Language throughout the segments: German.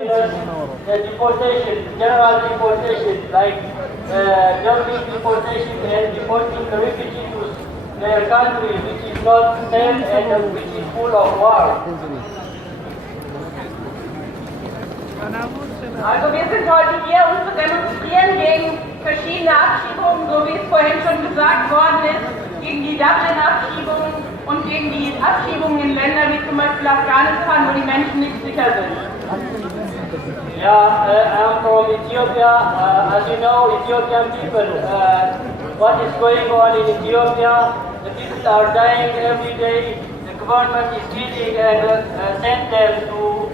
The deportation, general deportation, like government deportation and deporting the refugees to their country, which is not safe and which is full of war. Also wir sind heute hier, um zu demonstrieren gegen verschiedene Abschiebungen, so wie es vorhin schon gesagt worden ist, gegen die Dublin-Abschiebungen und gegen die Abschiebungen in Länder wie zum Beispiel Afghanistan, wo die Menschen nicht sicher sind. Yeah, I'm from Ethiopia. As you know, Ethiopian people, what is going on in Ethiopia, the people are dying every day. The government is killing and send them to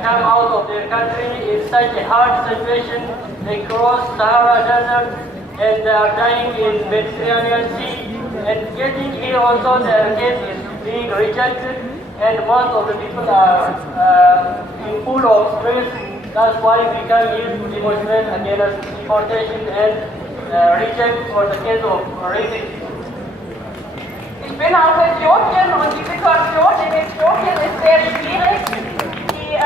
come out of their country in such a hard situation. They cross Sahara Desert and they are dying in Mediterranean Sea. And getting here also their case is being rejected and most of the people are in full of stress. That's why we come here to demonstrate against deportation and reject for the case of refugees. Ich bin aus Äthiopien und die Situation in Äthiopien ist sehr schwierig. Die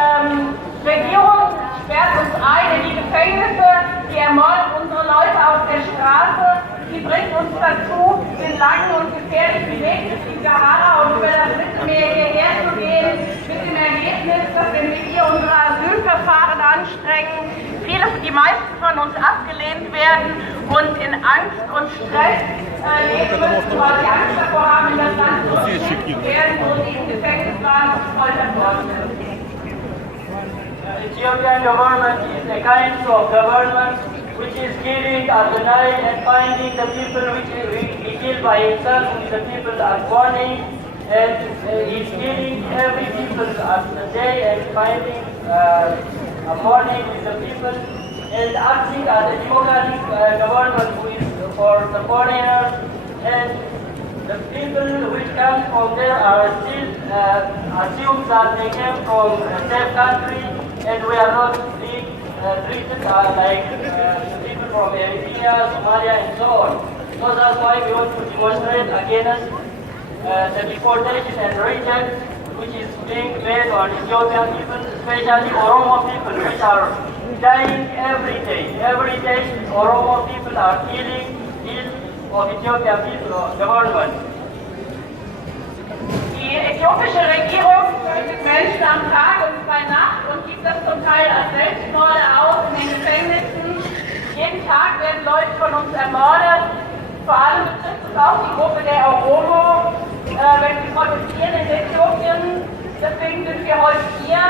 Regierung sperrt uns ein in die Gefängnisse, die ermordet unsere Leute auf der Straße, die bringt uns dazu, den langen und gefährlichen Weg durch die Sahara und über das Mittelmeer hierher zu gehen, mit dem Ergebnis, dass wenn wir hier unsere Asylverfahren anstrengen, die meisten von uns abgelehnt werden und in Angst und Stress leben müssen, weil sie Angst davor haben, in das Land zurückgeschickt zu werden, wo sie im Gefängnis waren und gefoltert worden sind. Ethiopian government is a kind of government which is killing at the night and finding the people which he killed by himself, the people are burning, and he's killing every people at the day and finding a morning with the people and acting as a democratic government who is for the foreigners, and the people which come from there are still assumed that they came from a safe country and we are not being treated like people from Eritrea, Somalia and so on. So that's why we want to demonstrate against the deportation and reject which is being made on Ethiopian people, especially Oromo people, which are dying every day. Every day Oromo people are killing of Ethiopian people, government. Die äthiopische Regierung tötet Menschen am Tag und bei Nacht und gibt das zum Teil als Selbstmorde aus in den Gefängnissen. Jeden Tag werden Leute von uns ermordet. Vor allem betrifft es auch die Gruppe der Oromo, wenn sie protestieren in Äthiopien. Deswegen sind wir heute hier,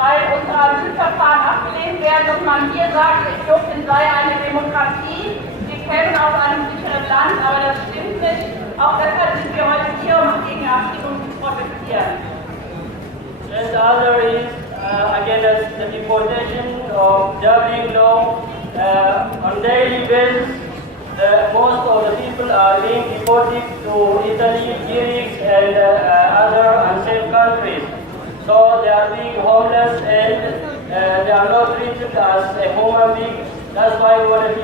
weil unsere Asylverfahren abgelehnt werden und man hier sagt, Äthiopien sei eine Demokratie. Wir kämen aus einem sicheren Land, aber das stimmt nicht. Auch deshalb sind wir heute hier, um gegen Abschiebung zu protestieren. And the other is against the deportation of Dublin law. On daily basis, most of the people are being deported to Italy, Greece, and other unsafe countries. So they are being homeless and they are not treated as a human being. That's why we want to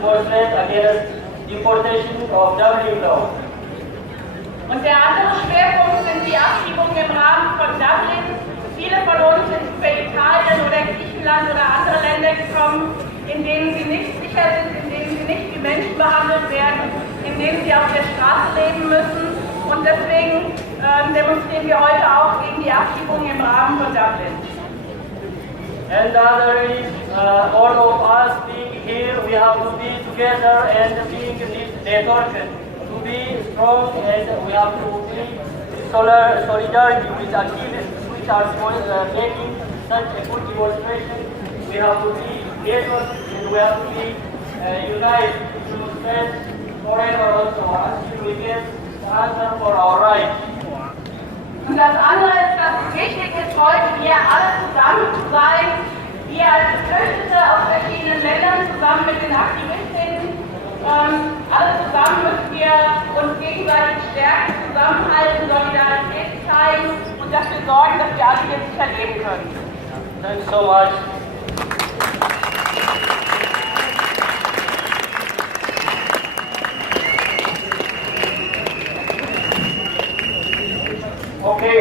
demonstrate against deportation of Dublin law. Und der andere Schwerpunkt sind die Abschiebungen im Rahmen von Dublin. Viele von uns sind über Italien oder Griechenland oder andere Länder gekommen, in denen sie nicht sicher sind, in denen sie nicht wie Menschen behandelt werden, in denen sie auf der Straße leben müssen. Und deswegen demonstrieren wir heute auch gegen die Abschiebungen im Rahmen von Dublin. And the other is all of us being here, we have to be together and being networked. To be strong and we have to be solidarity with activists which are making such a good demonstration. We have to be networked and we have to be united to stand forever also until we get the answer for our rights. Und das andere ist, dass es wichtig ist, heute hier alle zusammen zu sein. Wir als Geflüchtete aus verschiedenen Ländern zusammen mit den Aktivistinnen. Alle zusammen müssen wir uns gegenseitig stärken, zusammenhalten, Solidarität zeigen und dafür sorgen, dass wir alle hier sicher leben können. Thanks so much.